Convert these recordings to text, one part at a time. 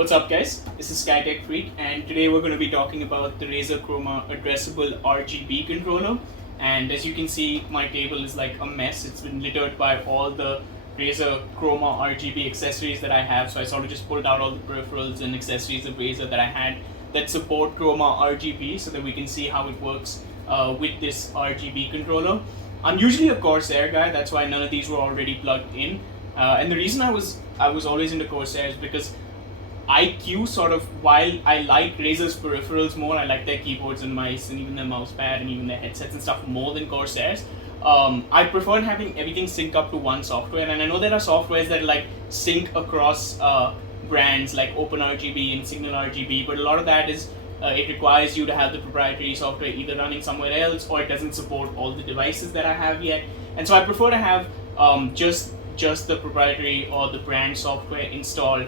What's up guys, this is SkyTech Freak and today we're going to be talking about the Razer Chroma Addressable RGB controller. And as you can see, my table is like a mess. It's been littered by all the Razer Chroma RGB accessories that I have, so I sort of just pulled out all the peripherals and accessories of Razer that I had that support Chroma RGB so that we can see how it works with this RGB controller. I'm usually a Corsair guy, that's why none of these were already plugged in. And the reason I was always into Corsair is because IQ sort of, while I like Razer's peripherals more, I like their keyboards and mice and even their mouse pad and even their headsets and stuff more than Corsair's. I prefer having everything sync up to one software, and I know there are softwares that like sync across brands like OpenRGB and Signal RGB, but a lot of that is it requires you to have the proprietary software either running somewhere else or it doesn't support all the devices that I have yet. And so I prefer to have just the proprietary or the brand software installed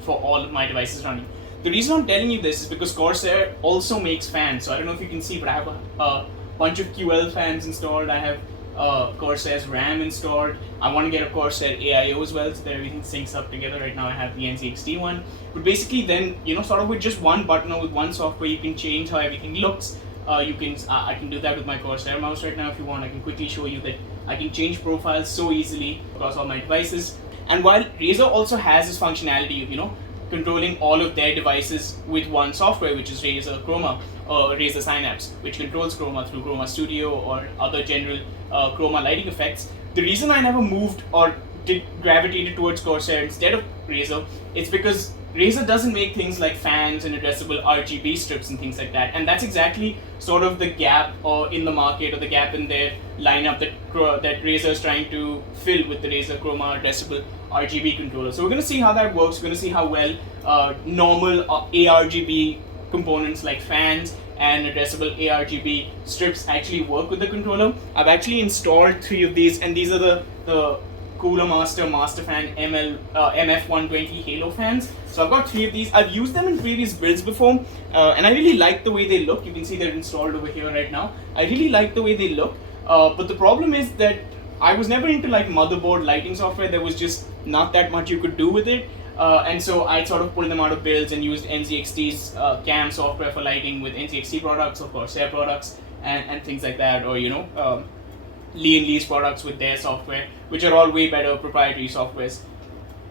for all of my devices running. The reason I'm telling you this is because Corsair also makes fans. So I don't know if you can see, but I have a bunch of QL fans installed. I have Corsair's RAM installed. I want to get a Corsair AIO as well so that everything syncs up together. Right now I have the NZXT one. But basically then, sort of with just one button or with one software, you can change how everything looks. I can do that with my Corsair mouse right now if you want. I can quickly show you that I can change profiles so easily across all my devices. And while Razer also has this functionality of, controlling all of their devices with one software, which is Razer Chroma or Razer Synapse, which controls Chroma through Chroma Studio or other general Chroma lighting effects, the reason I never moved or gravitated towards Corsair instead of Razer is because Razer doesn't make things like fans and addressable RGB strips and things like that, and that's exactly sort of the gap in the market or the gap in their lineup that Razer is trying to fill with the Razer Chroma addressable RGB controller. So we're going to see how that works. We're going to see how well normal ARGB components like fans and addressable ARGB strips actually work with the controller. I've actually installed 3 of these, and these are the Cooler Master Fan MF120 Halo fans. So I've got 3 of these. I've used them in previous builds before, and I really like the way they look. You can see they're installed over here right now. I really like the way they look, but the problem is that I was never into like motherboard lighting software. There was just not that much you could do with it, and so I sort of pulled them out of builds and used NZXT's CAM software for lighting with NZXT products or Corsair products and things like that, or Lee & Lee's products with their software, which are all way better proprietary softwares.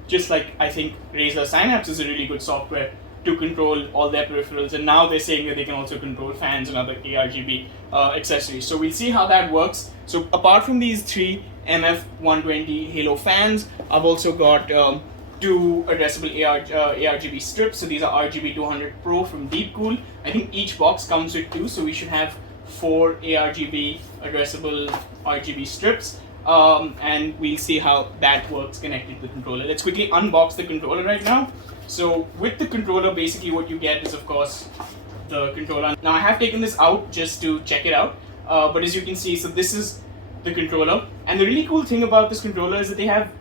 Just like I think Razer Synapse is a really good software to control all their peripherals, and now they're saying that they can also control fans and other ARGB accessories. So we'll see how that works. So apart from these 3 MF120 Halo fans, I've also got 2 addressable ARGB strips. So these are RGB 200 Pro from Deepcool. I think each box comes with 2, so we should have 4 ARGB addressable RGB strips, and we'll see how that works connected to the controller. Let's quickly unbox the controller right now. So with the controller, basically what you get is of course the controller. Now I have taken this out just to check it out, but as you can see, so this is the controller, and the really cool thing about this controller is that they have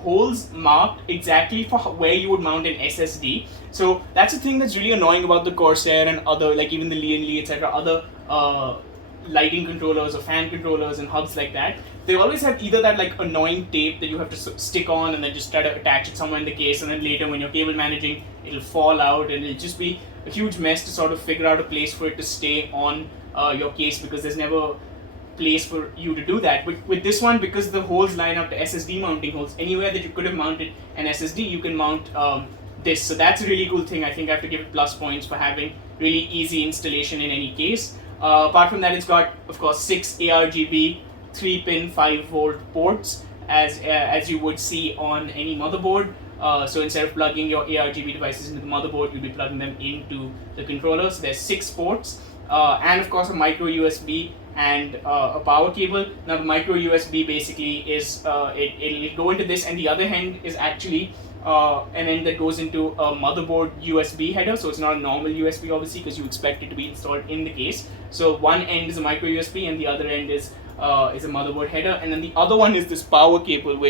holes marked exactly for where you would mount an SSD. So that's the thing that's really annoying about the Corsair and other, like even the Lee & Lee, etc., other lighting controllers or fan controllers and hubs like that. They always have either that like annoying tape that you have to stick on and then just try to attach it somewhere in the case, and then later when you're cable managing, it'll fall out and it'll just be a huge mess to sort of figure out a place for it to stay on your case, because there's never place for you to do that. But with this one, because the holes line up to SSD mounting holes, anywhere that you could have mounted an SSD, you can mount this. So that's a really cool thing. I think I have to give it plus points for having really easy installation in any case. Apart from that, it's got, of course, 6 ARGB 3-pin 5-volt ports, as you would see on any motherboard. So instead of plugging your ARGB devices into the motherboard, you'll be plugging them into the controller. So there's 6 ports, and of course a micro USB and a power cable. Now the micro USB basically is it'll go into this, and the other end is actually an end that goes into a motherboard USB header. So it's not a normal USB, obviously, because you expect it to be installed in the case. So one end is a micro USB and the other end is a motherboard header, and then the other one is this power cable,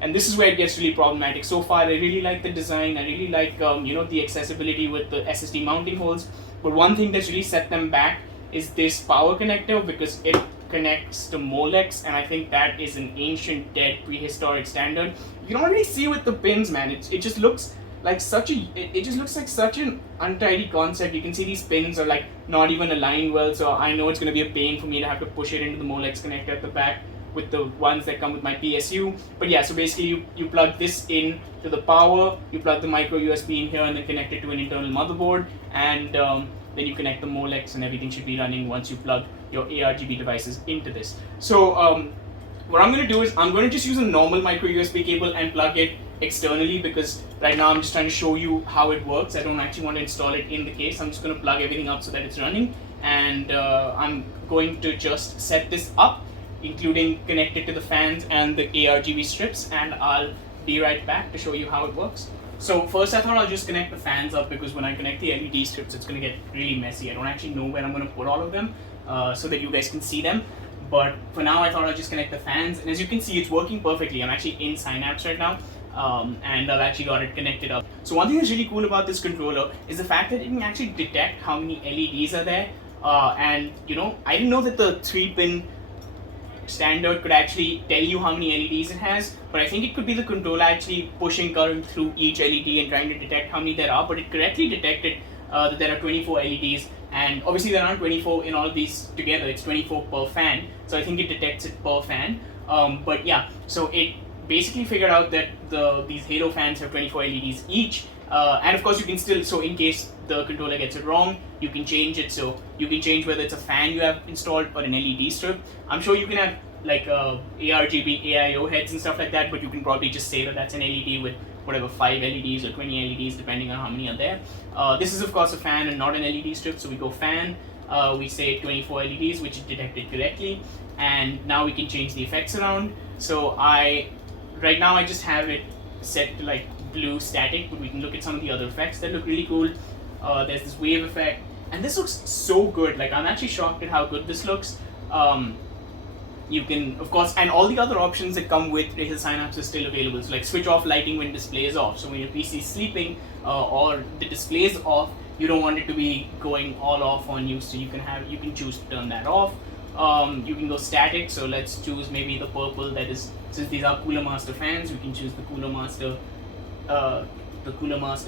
and this is where it gets really problematic. So far I really like the design, I really like the accessibility with the SSD mounting holes, but one thing that's really set them back is this power connector, because it connects to Molex, and I think that is an ancient, dead, prehistoric standard. You can already see with the pins, man, it just looks like it just looks like such an untidy concept. You can see these pins are like not even aligned well, so I know it's going to be a pain for me to have to push it into the Molex connector at the back with the ones that come with my PSU. But yeah, so basically you plug this in to the power, you plug the micro USB in here and then connect it to an internal motherboard, and then you connect the Molex and everything should be running once you plug your ARGB devices into this. So what I'm going to do is I'm going to just use a normal micro USB cable and plug it externally, because right now I'm just trying to show you how it works. I don't actually want to install it in the case. I'm just going to plug everything up so that it's running, and I'm going to just set this up, including connect it to the fans and the ARGB strips, and I'll be right back to show you how it works. So first I thought I'll just connect the fans up, because when I connect the LED strips it's going to get really messy. I don't actually know where I'm going to put all of them so that you guys can see them. But for now I thought I'll just connect the fans, and as you can see it's working perfectly. I'm actually in Synapse right now, and I've actually got it connected up. So one thing that's really cool about this controller is the fact that it can actually detect how many LEDs are there, and you know, I didn't know that the 3-pin standard could actually tell you how many LEDs it has, but I think it could be the controller actually pushing current through each LED and trying to detect how many there are. But it correctly detected that there are 24 LEDs, and obviously there aren't 24 in all of these together, it's 24 per fan, so I think it detects it per fan. But yeah, so it basically figured out that these Halo fans have 24 LEDs each, and of course you can still, so in case the controller gets it wrong, you can change it. So you can change whether it's a fan you have installed or an LED strip. I'm sure you can have like ARGB, AIO heads and stuff like that, but you can probably just say that that's an LED with whatever 5 LEDs or 20 LEDs depending on how many are there. This is of course a fan and not an LED strip, so we go fan, we say 24 LEDs, which it detected correctly, and now we can change the effects around. So right now I just have it set to like blue static, but we can look at some of the other effects that look really cool. There's this wave effect, and this looks so good. Like, I'm actually shocked at how good this looks. You can, of course, and all the other options that come with Razer Synapse are still available. So like switch off lighting when display is off. So when your PC is sleeping or the display is off, you don't want it to be going all off on you. So you can choose to turn that off. You can go static. So let's choose maybe the purple. That is, since these are Cooler Master fans, we can choose the Cooler Master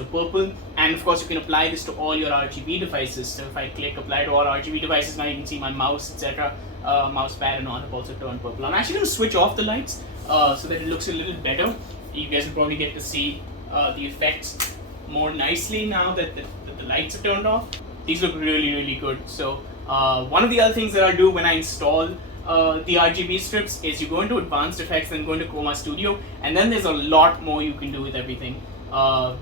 purple, and of course you can apply this to all your RGB devices. So if I click apply to all RGB devices, now you can see my mouse, etc., mouse pad and all have also turned purple. I'm actually going to switch off the lights so that it looks a little better. You guys will probably get to see the effects more nicely now that the lights are turned off. These look really good. So one of the other things that I'll do when I install the RGB strips is you go into advanced effects, then go into Chroma Studio, and then there's a lot more you can do with everything.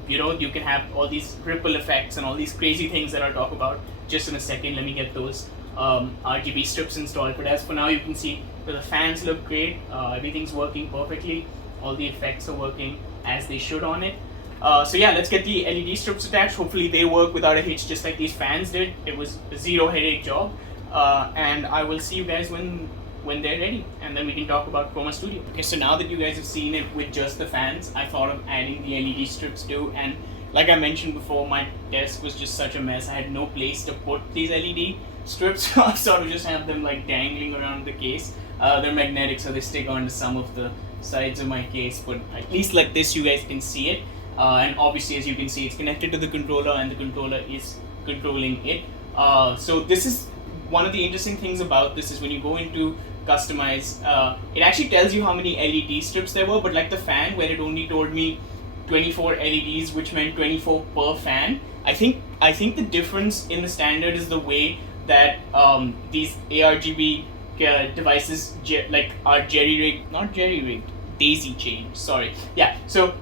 You can have all these ripple effects and all these crazy things that I'll talk about just in a second. Let me get those RGB strips installed. But as for now, you can see that the fans look great. Everything's working perfectly. All the effects are working as they should on it. So yeah, let's get the LED strips attached. Hopefully they work without a hitch, just like these fans did. It was a zero headache job. And I will see you guys when they're ready, and then we can talk about Chroma Studio. Okay, so now that you guys have seen it with just the fans, I thought of adding the LED strips too. And like I mentioned before, my desk was just such a mess. I had no place to put these LED strips, so I sort of just have them like dangling around the case. They're magnetic, so they stick onto some of the sides of my case, but at least like this you guys can see it. And obviously, as you can see, it's connected to the controller, and the controller is controlling it. So this is one of the interesting things about this is when you go into customize, it actually tells you how many LED strips there were, but like the fan where it only told me 24 LEDs, which meant 24 per fan. I think the difference in the standard is the way that these ARGB devices are daisy chained. Sorry. Yeah. So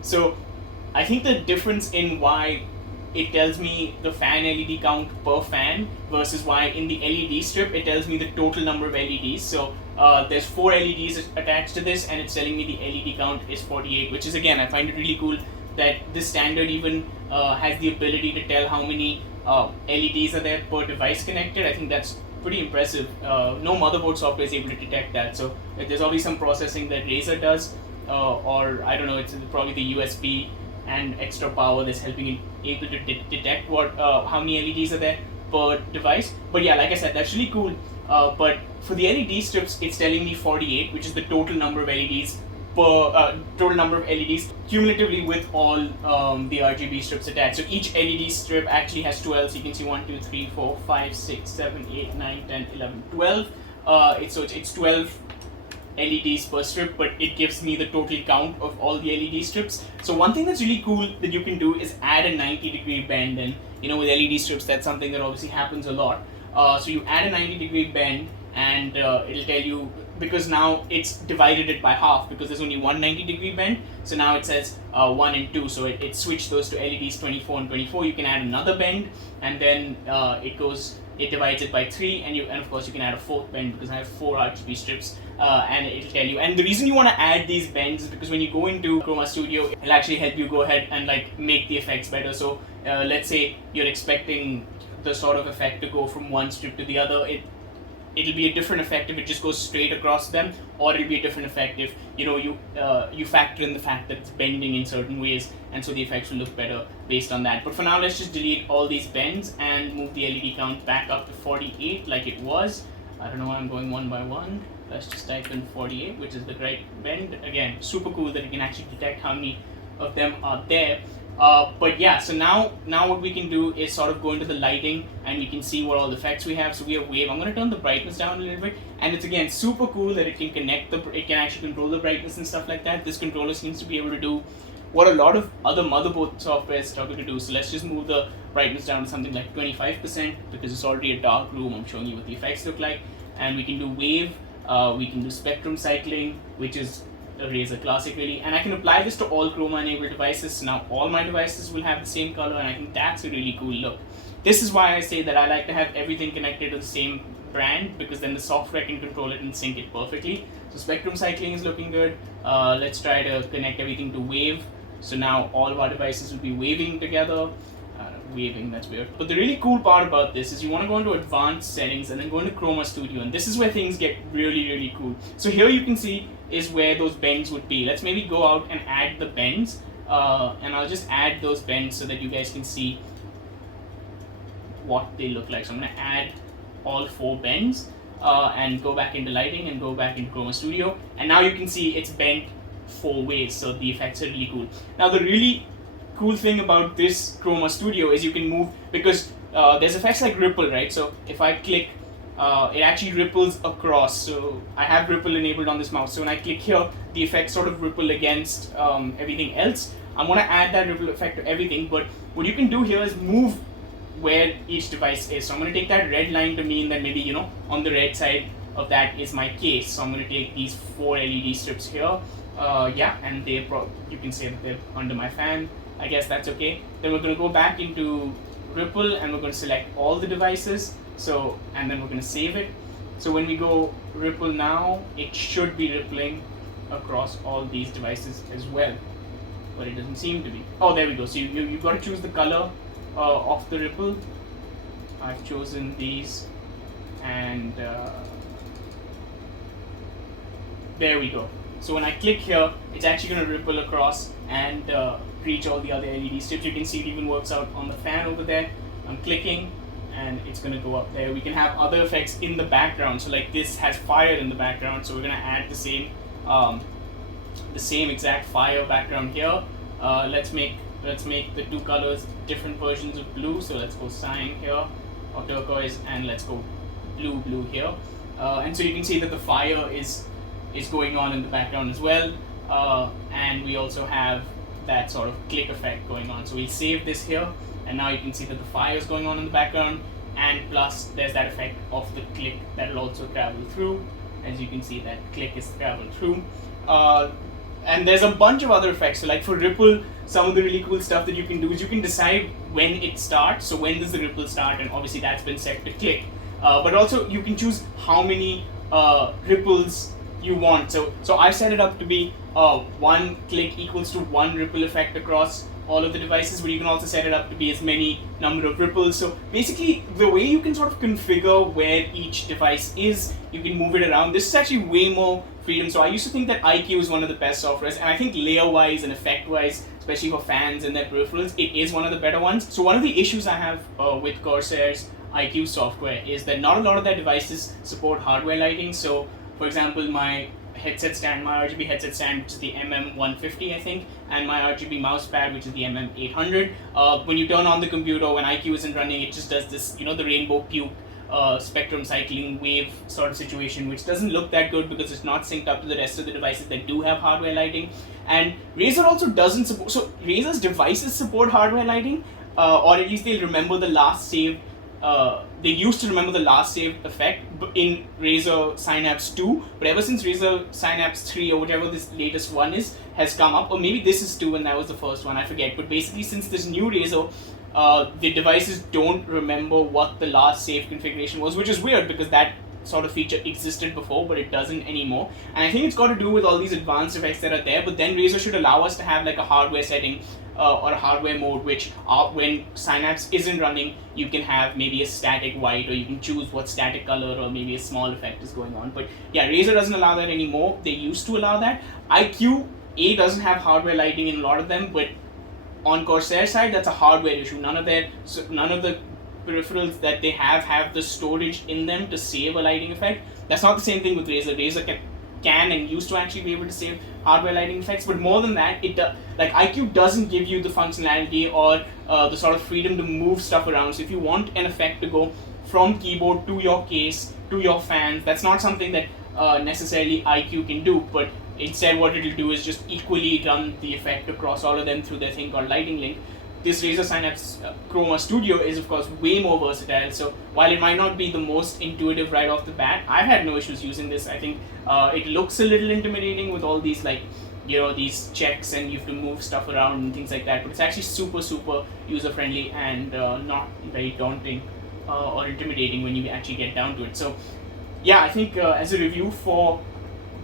so I think the difference in why it tells me the fan LED count per fan versus why in the LED strip it tells me the total number of LEDs. So there's 4 LEDs attached to this, and it's telling me the LED count is 48, which is, again, I find it really cool that this standard even has the ability to tell how many LEDs are there per device connected. I think that's pretty impressive. No motherboard software is able to detect that, so there's always some processing that Razer does, or I don't know, it's probably the USB and extra power that's helping it able to detect how many LEDs are there per device. But yeah, like I said, that's really cool. But for the LED strips, it's telling me 48, which is the total number of LEDs total number of LEDs cumulatively with all the RGB strips attached. So each LED strip actually has 12. So you can see 1, 2, 3, 4, 5, 6, 7, 8, 9, 10, 11, 12. It's 12 LEDs per strip, but it gives me the total count of all the LED strips. So one thing that's really cool that you can do is add a 90-degree bend, and with LED strips that's something that obviously happens a lot. So you add a 90-degree bend, and it'll tell you, because now it's divided it by half because there's only one 90-degree bend. So now it says 1 and 2, so it switched those to LEDs 24 and 24. You can add another bend, and then it divides it by 3, and of course you can add a fourth bend because I have 4 RGB strips, and it'll tell you. And the reason you want to add these bends is because when you go into Chroma Studio, it'll actually help you go ahead and make the effects better. So let's say you're expecting the sort of effect to go from one strip to the other. It'll be a different effect if it just goes straight across them, or it'll be a different effect if you factor in the fact that it's bending in certain ways, and so the effects will look better based on that. But for now, let's just delete all these bends and move the LED count back up to 48 like it was. I don't know why I'm going one by one. Let's just type in 48, which is the right bend. Again, super cool that you can actually detect how many of them are there. But yeah, so now what we can do is sort of go into the lighting, and we can see what all the effects we have. So we have wave. I'm going to turn the brightness down a little bit, and it's again super cool that it can it can actually control the brightness and stuff like that. This controller seems to be able to do what a lot of other motherboard software struggle to do. So let's just move the brightness down to something like 25% because it's already a dark room. I'm showing you what the effects look like, and we can do wave. We can do spectrum cycling, which is a Razer classic really, and I can apply this to all Chroma enabled devices. So now all my devices will have the same color, and I think that's a really cool look. This is why I say that I like to have everything connected to the same brand, because then the software can control it and sync it perfectly. So spectrum cycling is looking good. Let's try to connect everything to wave. So now all of our devices will be waving together. Waving, that's weird. But the really cool part about this is you want to go into advanced settings and then go into Chroma Studio, and this is where things get really, really cool. So here you can see is where those bends would be. Let's maybe go out and add the bends, and I'll just add those bends so that you guys can see what they look like. So I'm going to add all 4 bends and go back into lighting and go back into Chroma Studio, and now you can see it's bent 4 ways, so the effects are really cool. Now the really cool thing about this Chroma Studio is you can move, because there's effects like ripple, right? So if I click, it actually ripples across. So I have ripple enabled on this mouse. So when I click here, the effects sort of ripple against everything else. I'm going to add that ripple effect to everything, but what you can do here is move where each device is. So I'm going to take that red line to mean that maybe, on the red side of that is my case. So I'm going to take these 4 LED strips here. And you can say that they're under my fan. I guess that's okay. Then we're going to go back into ripple, and we're going to select all the devices. So, and then we're going to save it. So when we go ripple now, it should be rippling across all these devices as well, but it doesn't seem to be. Oh, there we go. So you've got to choose the color of the ripple. I've chosen these, and there we go. So when I click here, it's actually going to ripple across and reach all the other LED strips. You can see it even works out on the fan over there. I'm clicking, and it's going to go up there. We can have other effects in the background. So like this has fire in the background, so we're going to add the same exact fire background here. Let's make the 2 colors different versions of blue. So let's go cyan here, or turquoise, and let's go blue here. And so you can see that the fire is going on in the background as well, and we also have that sort of click effect going on. So we'll save this here, and now you can see that the fire is going on in the background, and plus there's that effect of the click that will also travel through. As you can see, that click is traveled through. And there's a bunch of other effects. So like for ripple, some of the really cool stuff that you can do is you can decide when it starts. So when does the ripple start, and obviously that's been set to click. But also you can choose how many ripples you want. So I set it up to be 1 click equals to 1 ripple effect across all of the devices, but you can also set it up to be as many number of ripples. So basically the way you can sort of configure where each device is, you can move it around. This is actually way more freedom. So I used to think that IQ is one of the best softwares, and I think layer wise and effect wise, especially for fans and their peripherals, it is one of the better ones. So one of the issues I have with Corsair's IQ software is that not a lot of their devices support hardware lighting. So for example, my headset stand, my RGB headset stand, which is the MM150, I think, and my RGB mouse pad, which is the MM800. When you turn on the computer, when IQ isn't running, it just does this, the rainbow puke spectrum cycling wave sort of situation, which doesn't look that good because it's not synced up to the rest of the devices that do have hardware lighting. And Razer also doesn't support, so Razer's devices support hardware lighting, or at least they'll remember the last save. They used to remember the last save effect in Razer Synapse 2, but ever since Razer Synapse 3 or whatever this latest one is has come up, or maybe this is 2 and that was the first one, I forget, but basically since this new Razer, the devices don't remember what the last save configuration was, which is weird because that sort of feature existed before, but it doesn't anymore. And I think it's got to do with all these advanced effects that are there, but then Razer should allow us to have like a hardware setting or a hardware mode, which when Synapse isn't running, you can have maybe a static white, or you can choose what static color, or maybe a small effect is going on. But yeah, Razer doesn't allow that anymore. They used to allow that. IQ doesn't have hardware lighting in a lot of them, but on Corsair side, that's a hardware issue. None of the peripherals that they have the storage in them to save a lighting effect. That's not the same thing with Razer. Razer can and used to actually be able to save hardware lighting effects, but more than that, like IQ doesn't give you the functionality or the sort of freedom to move stuff around. So if you want an effect to go from keyboard to your case to your fans, that's not something that necessarily IQ can do, but instead what it'll do is just equally run the effect across all of them through their thing called Lighting Link. This Razer Synapse Chroma Studio is of course way more versatile, so while it might not be the most intuitive right off the bat, I've had no issues using this. I think it looks a little intimidating with all these these checks and you have to move stuff around and things like that, but it's actually super user friendly and not very daunting or intimidating when you actually get down to it. So yeah, I think as a review for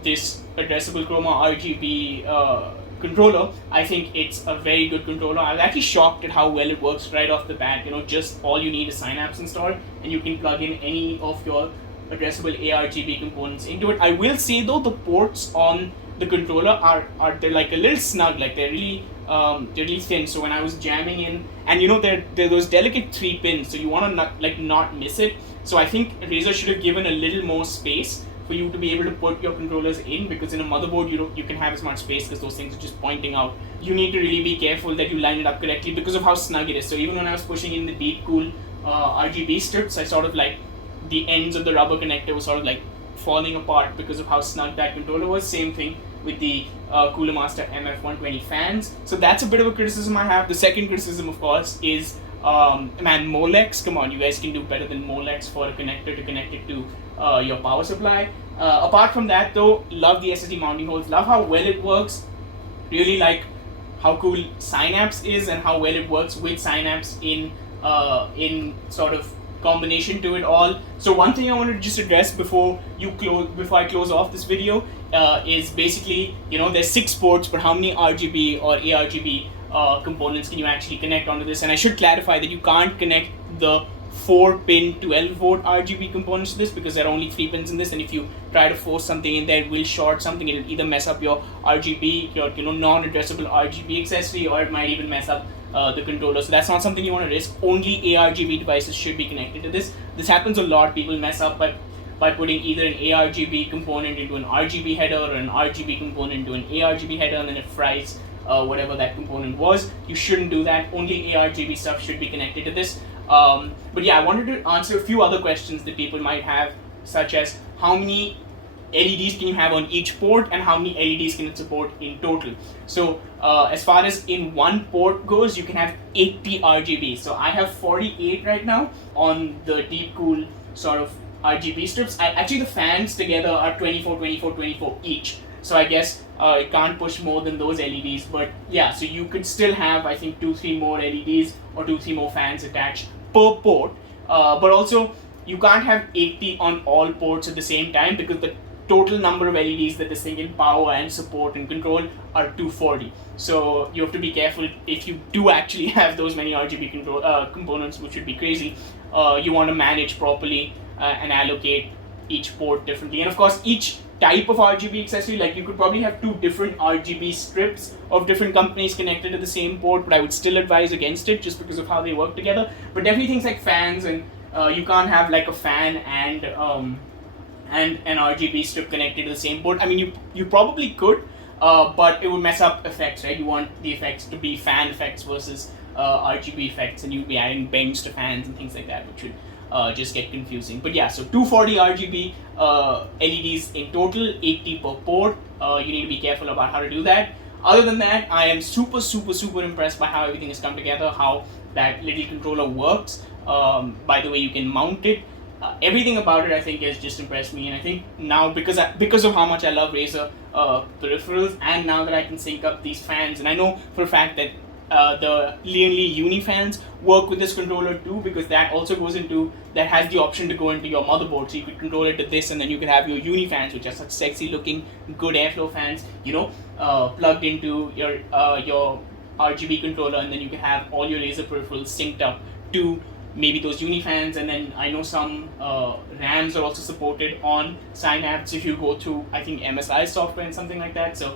this Addressable Chroma RGB controller, I think it's a very good controller. I was actually shocked at how well it works right off the bat. Just all you need is Synapse installed and you can plug in any of your addressable ARGB components into it. I will say though, the ports on the controller are they're like a little snug, like they're really thin. So when I was jamming in, and they're those delicate 3 pins, so you want to not miss it. So I think Razer should have given a little more space for you to be able to put your controllers in, because in a motherboard you can have as much space because those things are just pointing out. You need to really be careful that you line it up correctly because of how snug it is. So even when I was pushing in the deep cool RGB strips, I sort of like the ends of the rubber connector was sort of like falling apart because of how snug that controller was. Same thing with the Cooler Master MF120 fans. So that's a bit of a criticism I have. The second criticism, of course, is Molex. Come on, you guys can do better than Molex for a connector to connect it to your power supply. Apart from that though, love the SSD mounting holes, love how well it works, really like how cool Synapse is and how well it works with Synapse in sort of combination to it all. So one thing I wanted to just address before I close off this video is basically, there's 6 ports, but how many RGB or ARGB components can you actually connect onto this? And I should clarify that you can't connect the 4-pin 12-volt RGB components to this because there are only 3 pins in this, and if you try to force something in there, it will short something. It'll either mess up your RGB, your non-addressable RGB accessory, or it might even mess up the controller. So that's not something you want to risk. Only ARGB devices should be connected to this. This happens a lot. People mess up by putting either an ARGB component into an RGB header or an RGB component into an ARGB header, and then it fries whatever that component was. You shouldn't do that. Only ARGB stuff should be connected to this. But yeah, I wanted to answer a few other questions that people might have, such as how many LEDs can you have on each port and how many LEDs can it support in total. So as far as in one port goes, you can have 80 RGB. So I have 48 right now on the deep cool sort of RGB strips. Actually the fans together are 24 each. So I guess it can't push more than those LEDs, but yeah, so you could still have, I think, 2-3 more LEDs or 2-3 more fans attached per port, but also you can't have 80 on all ports at the same time because the total number of LEDs that this thing can power and support and control are 240. So you have to be careful if you do actually have those many RGB components, which would be crazy. You want to manage properly and allocate each port differently. And of course, each type of RGB accessory, like you could probably have 2 different RGB strips of different companies connected to the same port, but I would still advise against it just because of how they work together. But definitely things like fans, and you can't have like a fan and and an RGB strip connected to the same board. I mean, you probably could, but it would mess up effects, right? You want the effects to be fan effects versus RGB effects, and you'd be adding bends to fans and things like that, which would just get confusing. But yeah, so 240 RGB LEDs in total, 80 per port. You need to be careful about how to do that. Other than that, I am super impressed by how everything has come together, how that little controller works. By the way, you can mount it. Everything about it, I think, has just impressed me, and I think now because of how much I love Razer peripherals, and now that I can sync up these fans, and I know for a fact that the Lianli Uni fans work with this controller too, because that also goes into, that has the option to go into your motherboard, so you could control it to this, and then you can have your Uni fans, which are such sexy looking, good airflow fans, plugged into your RGB controller, and then you can have all your Razer peripherals synced up to maybe those Uni fans. And then I know some RAMs are also supported on Synapse if you go through, I think, MSI software and something like that. So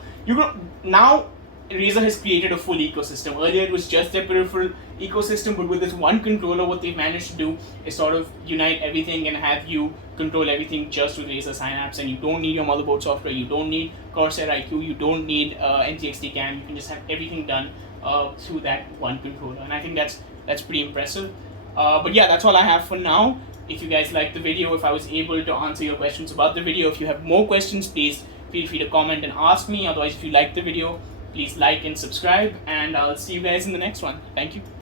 now Razer has created a full ecosystem. Earlier it was just their peripheral ecosystem, but with this one controller, what they've managed to do is sort of unite everything and have you control everything just with Razer Synapse, and you don't need your motherboard software, you don't need Corsair IQ, you don't need NTXT Cam. You can just have everything done through that one controller, and I think that's pretty impressive. But yeah, that's all I have for now. If you guys liked the video, if I was able to answer your questions about the video, if you have more questions, please feel free to comment and ask me. Otherwise, if you liked the video, please like and subscribe, and I'll see you guys in the next one. Thank you.